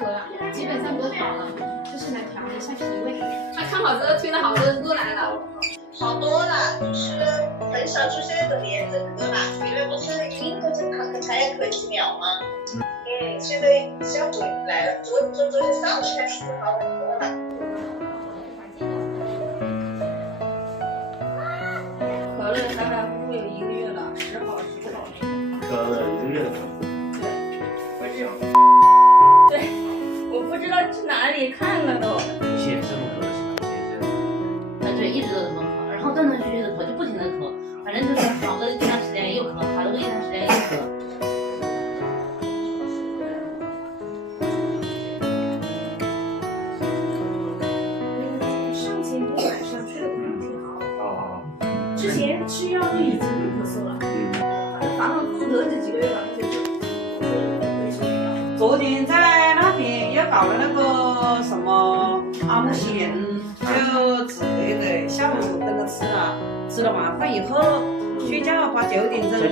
科了，基本上都好了，就是来调一下脾胃。他看好之后推了好多人都来了，好多了，就是很少出现那种连着科了，因为不是英国这堂课才要科几秒吗？现在效果来了，昨天上午开始就好很多了。咳了反反复复有1个月了，时好时不好那种。咳了1个月了。对，我不知道去哪里看了都。以前这么咳的是吧？对，一直都这么咳，然后断断续续的咳，就不停的咳，反正就是好了一段时间又咳，好了一段时间又咳。上次不晚上睡得不是挺好，啊。之前吃药就已经不咳嗽了，反反复复得这几个月了，就昨天在那边又搞了那个什么阿木仙，就吃的，下午跟着吃了，吃了晚饭以后睡觉8、9点钟就